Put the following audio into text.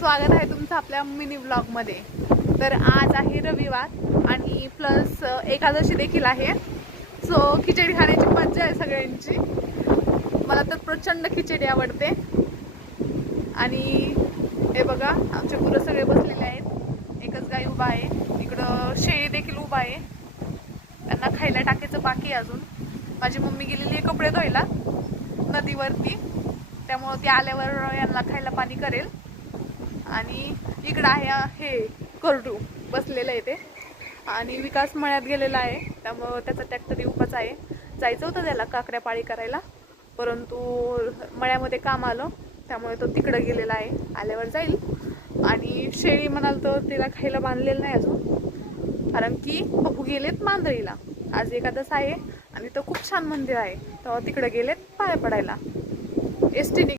स्वागत आहे तुमचं आपल्या मिनी व्लॉगमध्ये। तर आज आहे रविवार आणि प्लस एकादशी देखील आहे। सो खिचडी खाण्याची मज्जा आहे सगळ्यांची। मला तर प्रचंड खिचडी आवडते। आणि हे बघा आमचे गुरं सगळे बसलेले आहेत। एकच गाय उभा आहे, इकडं शेळी देखील उभा आहे। त्यांना खायला टाकायचं बाकी अजून। माझी मम्मी गेलेली आहे कपडे धुवायला नदीवरती, त्यामुळे ती आल्यावर यांना खायला पाणी करेल। आणि इकडं आहे हे करडू बसलेलं आहे ते, आणि विकास मळ्यात गेलेला आहे, त्यामुळे त्याचा ट्रॅक्टर उभाच आहे। जायचं होतं त्याला काकड्या पाळी करायला, परंतु मळ्यामध्ये काम आलं त्यामुळे तो तिकडं गेलेला आहे, आल्यावर जाईल। आणि शेळी म्हणाल तर तिला खायला बांधलेलं नाही अजून, कारण की पप्पू गेलेत मांदळीला। आज एकादश आहे आणि तो खूप छान मंदिर आहे, तर तिकडे गेलेत पाया पडायला। एसटी